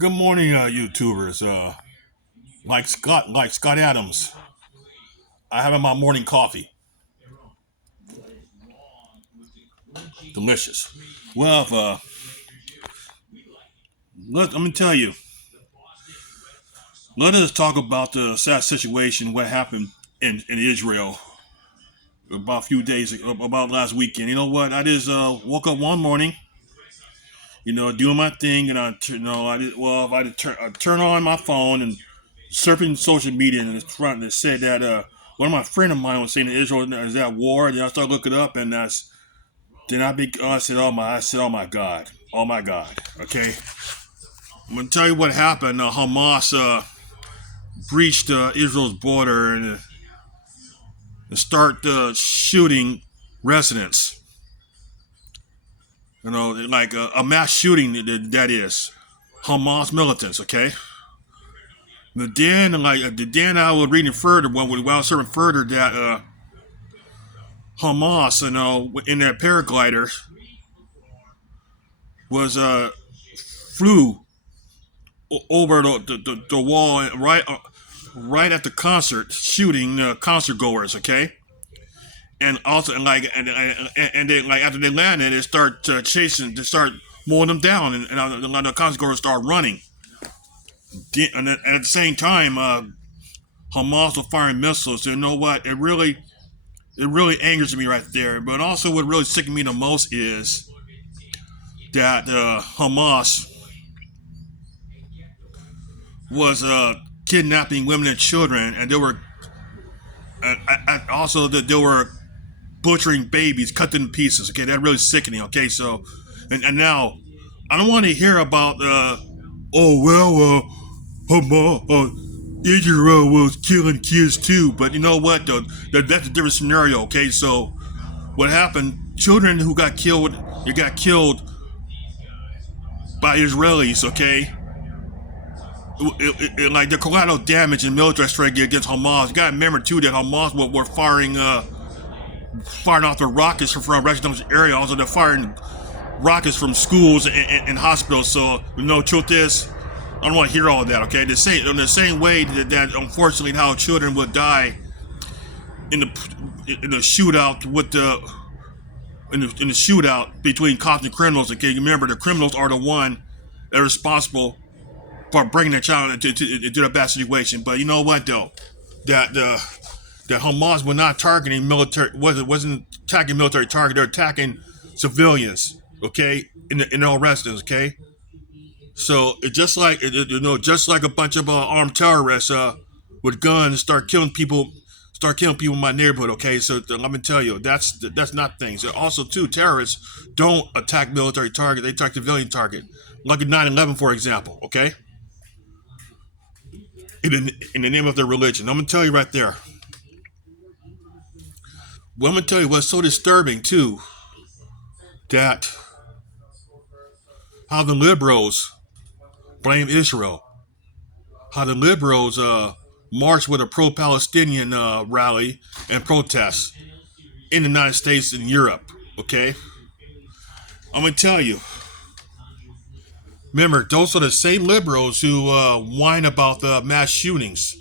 Good morning, YouTubers. Like Scott Adams, I have my morning coffee. Delicious. Well, let me tell you. Let us talk about the sad situation. What happened in Israel about a few days about last weekend. You know what? I just woke up one morning. Doing my thing, and I turn on my phone and surfing social media, and it's front and it said that one of my friend of mine was saying that Israel is at war. And then I started looking up, and I said, oh my God. Okay, I'm gonna tell you what happened. Hamas breached Israel's border and start shooting residents. Like a mass shooting that is Hamas militants. Okay. Then I was reading further, while I was surfing further, that Hamas, in their paraglider was flew over the wall right at the concert, shooting concert goers. Okay, and also and they like after they landed, they start chasing, they start mowing them down, and the concert goers start running. And at the same time, Hamas was firing missiles. So you know what? It really angers me right there. But also, what really sickens me the most is that Hamas was kidnapping women and children, and they were also that they were butchering babies, cut them in pieces. Okay, that really sickening. Okay, so and now I don't want to hear about Hamas. Israel was killing kids too, but you know what? Though that's a different scenario. Okay, so what happened? Children who got killed, they got killed by Israelis. Okay, like the collateral damage and military strike against Hamas. You got to remember too that Hamas were firing off their rockets from residential area. Also, they're firing rockets from schools and hospitals. So, truth is, I don't want to hear all of that. Okay, in the same way that unfortunately how children would die in the shootout in the shootout between cops and criminals. Okay, remember the criminals are the one that are responsible for bringing their child into a bad situation. But you know what though, that Hamas was not targeting military, wasn't attacking military target. They're attacking civilians. Okay, in all residents. Okay, so it's just like a bunch of armed terrorists with guns start killing people in my neighborhood. Okay, so let me tell you, that's not things. Also, too, terrorists don't attack military target; they attack civilian target, like in 9/11, for example. Okay, in the name of their religion. I'm gonna tell you right there. Well, I'm gonna tell you what's so disturbing too, that how the liberals blame Israel, how the liberals marched with a pro-Palestinian rally and protests in the United States and Europe. Okay, I'm gonna tell you. Remember, those are the same liberals who whine about the mass shootings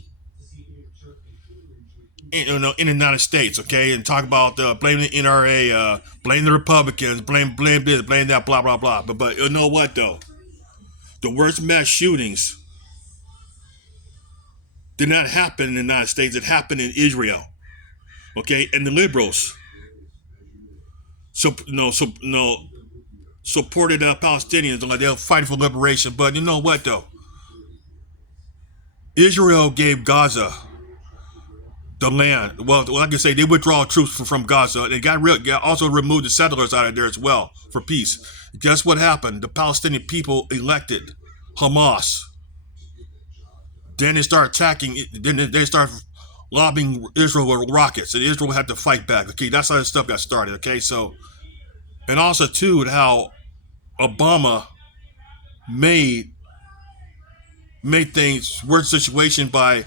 in the United States. Okay, and talk about blaming the NRA, blame the Republicans, blame this, blame that, blah blah blah. But you know what though? The worst mass shootings did not happen in the United States. It happened in Israel. Okay, and the liberals so supported Palestinians, like they're fighting for liberation. But you know what though? Israel gave Gaza the land. Well, like I say, they withdraw troops from Gaza. They also removed the settlers out of there as well for peace. Guess what happened? The Palestinian people elected Hamas. Then they start attacking. Then they start lobbing Israel with rockets, and Israel had to fight back. Okay, that's how this stuff got started. Okay, so and also too how Obama made things worse situation by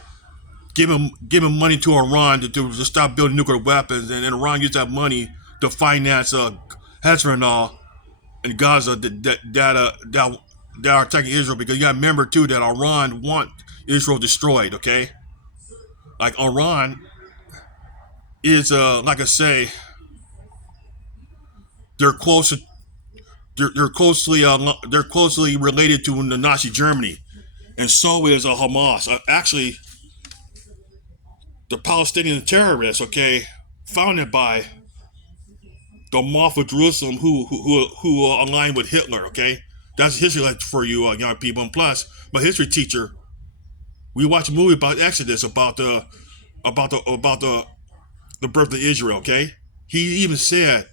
giving money to Iran to stop building nuclear weapons, and Iran used that money to finance Hezbollah in Gaza that are attacking Israel, because you got to remember too that Iran want Israel destroyed. Okay, like Iran is like I say, they're close. They're closely related to the Nazi Germany, and so is Hamas. Actually, the Palestinian terrorists, okay, founded by the Moth of Jerusalem, who aligned with Hitler. Okay, that's history lesson for you young people. And plus, my history teacher, we watched a movie about Exodus, about the birth of Israel. Okay, he even said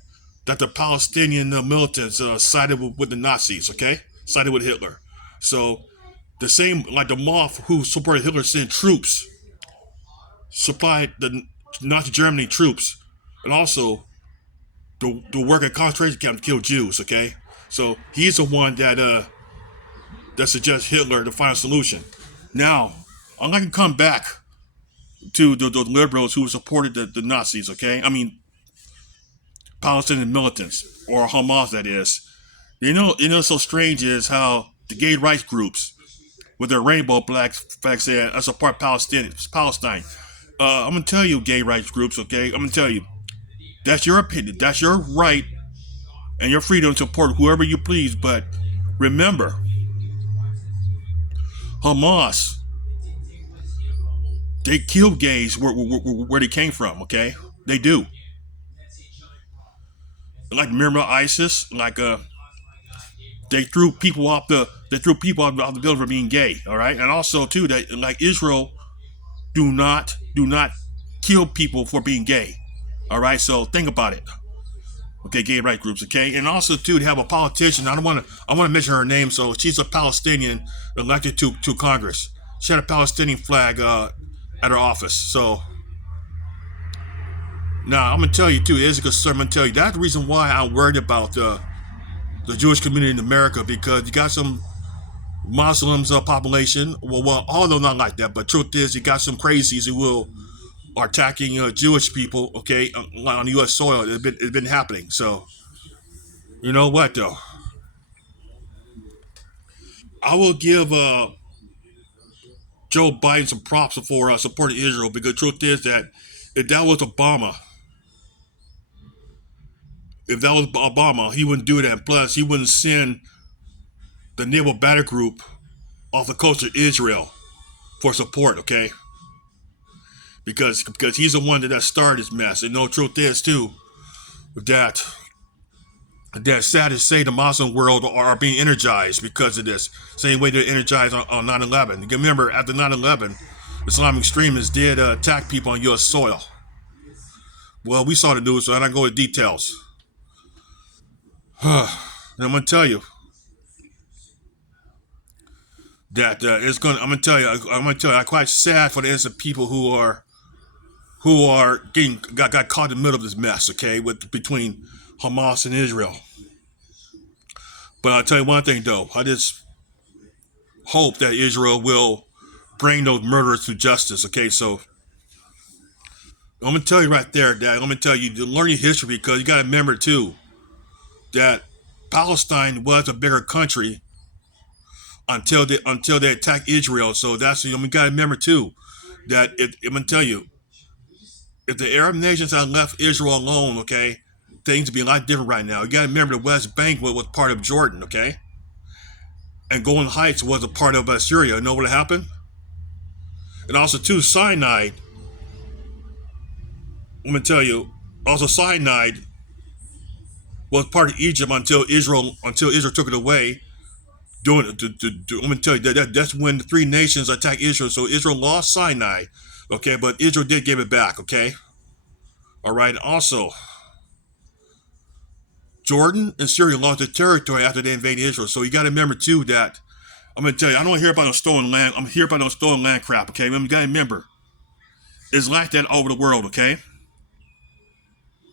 that the Palestinian militants sided with the Nazis. Okay, sided with Hitler. So the same like the Moth who supported Hitler sent troops, supplied the Nazi Germany troops, and also the work at concentration camp to kill Jews. Okay, so he's the one that suggests Hitler the final solution. Now, I'm not gonna come back to the liberals who supported the Nazis. Okay, I mean Palestinian militants or Hamas, that is. So strange is how the gay rights groups with their rainbow flags say I support Palestine. I'm gonna tell you, gay rights groups. Okay, I'm gonna tell you that's your opinion, that's your right, and your freedom to support whoever you please. But remember, Hamas, they kill gays where they came from. Okay, they do. Like remember ISIS, like they threw people off the building for being gay. All right, and also too that like Israel do not kill people for being gay. All right, so think about it. Okay, gay right groups. Okay, and also too to have a politician. I want to mention her name. So she's a Palestinian elected to Congress. She had a Palestinian flag at her office. So now I'm gonna tell you too. It is a concern. I'm gonna tell you that's the reason why I'm worried about the Jewish community in America, because you got some Muslims population. Well, although not like that, but truth is, you got some crazies who will are attacking Jewish people. Okay, on U.S. soil. It's been happening. So you know what though, I will give Joe Biden some props for supporting Israel, because the truth is that if that was Obama, he wouldn't do that. And plus, he wouldn't send the naval battle group off the coast of Israel for support. Okay, because he's the one that started this mess. And no, truth is too that sad to say the Muslim world are being energized because of this. Same way they're energized on 9/11. You can remember after 9/11, Islamic extremists did attack people on U.S. soil. Well, we saw the news, so I'm not going to details. And I'm going to tell you that it's going. I'm going to tell you. I'm going to tell you. I'm quite sad for the innocent people who are getting got caught in the middle of this mess. Okay, with between Hamas and Israel. But I'll tell you one thing though. I just hope that Israel will bring those murderers to justice. Okay, so I'm gonna tell you right there, Dad. I'm gonna tell you to learn your history, because you got to remember too that Palestine was a bigger country until they attacked Israel. So that's we got to remember too that I'm gonna tell you, if the Arab nations had left Israel alone, okay, things would be a lot different right now. You got to remember the West Bank was part of Jordan, okay, and Golan Heights was a part of Syria. You know what happened? And also too, Sinai. I'm gonna tell you, also Sinai was part of Egypt until Israel took it away. I'm gonna tell you that's when the three nations attacked Israel. So Israel lost Sinai, okay, but Israel did give it back, okay. All right. Also, Jordan and Syria lost their territory after they invaded Israel. So you got to remember too that I'm gonna tell you, I don't hear about no stolen land. I'm here about no stolen land crap, okay. You got to remember, it's like that all over the world, okay.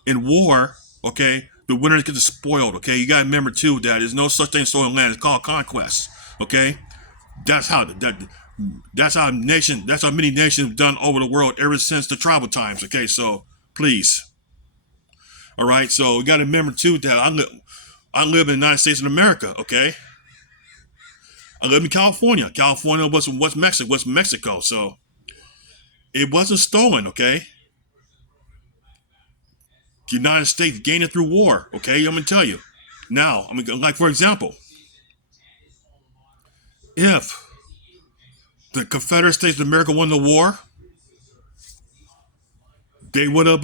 In war, okay, the winners get spoiled, okay. You got to remember too that there's no such thing as stolen land. It's called conquest, okay. That's how that's how many nations have done over the world ever since the tribal times, okay. So please, all right. So you got to remember too that I live in the United States of America, okay. I live in California. California was West Mexico. West Mexico. So it wasn't stolen. Okay. The United States gained it through war. Okay. I'm gonna tell you. Now, I mean, like for example, if the Confederate States of America won the war, they would have.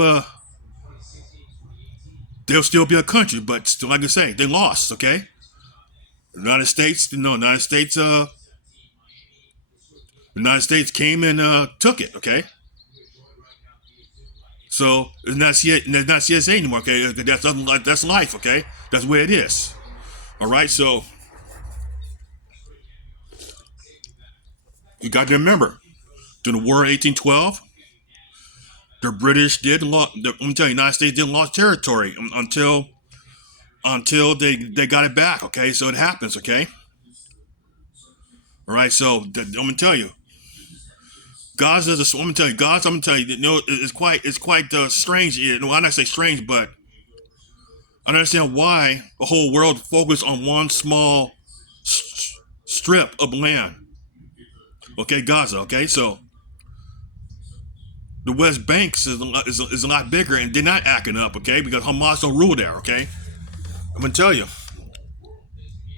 They'll still be a country, but still, like I say, they lost. Okay. The United States, the United States came and took it. Okay. So it's not CSA anymore. Okay, that's life. Okay, that's where it is. All right. So you got to remember, during the War of 1812, the British did lost. I'm telling you, the United States didn't lose territory until they got it back. Okay, so it happens. Okay. All right. So I'm gonna tell you, Gaza is. I'm gonna tell you, Gaza. I'm gonna tell you, it's quite strange. Well, I'm not say strange, but I don't understand why the whole world focused on one small strip of land. Okay, Gaza. Okay, so the West Bank is a lot bigger, and they're not acting up. Okay, because Hamas don't rule there. Okay, I'm gonna tell you,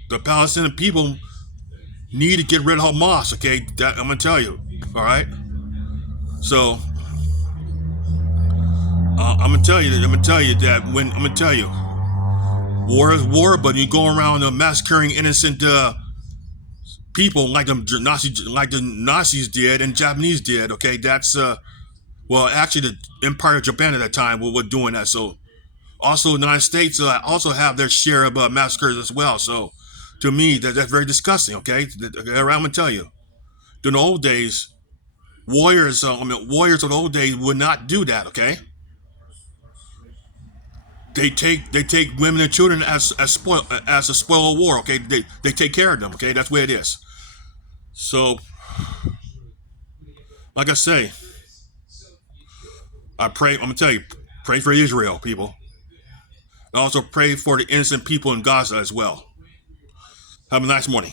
the Palestinian people need to get rid of Hamas. Okay, I'm gonna tell you. All right, so I'm gonna tell you that when I'm gonna tell you, war is war, but you go around massacring innocent people like the Nazis did and Japanese did. Okay, that's well, actually, the Empire of Japan at that time were doing that. So, also, the United States also have their share of massacres as well. So, to me, that's very disgusting. Okay, I'm gonna tell you, during the old days, warriors of the old days would not do that. Okay, they take women and children as a spoil of war. Okay, they take care of them. Okay, that's where it is. So, like I say, I pray. I'm gonna tell you, pray for Israel, people. I also pray for the innocent people in Gaza as well. Have a nice morning.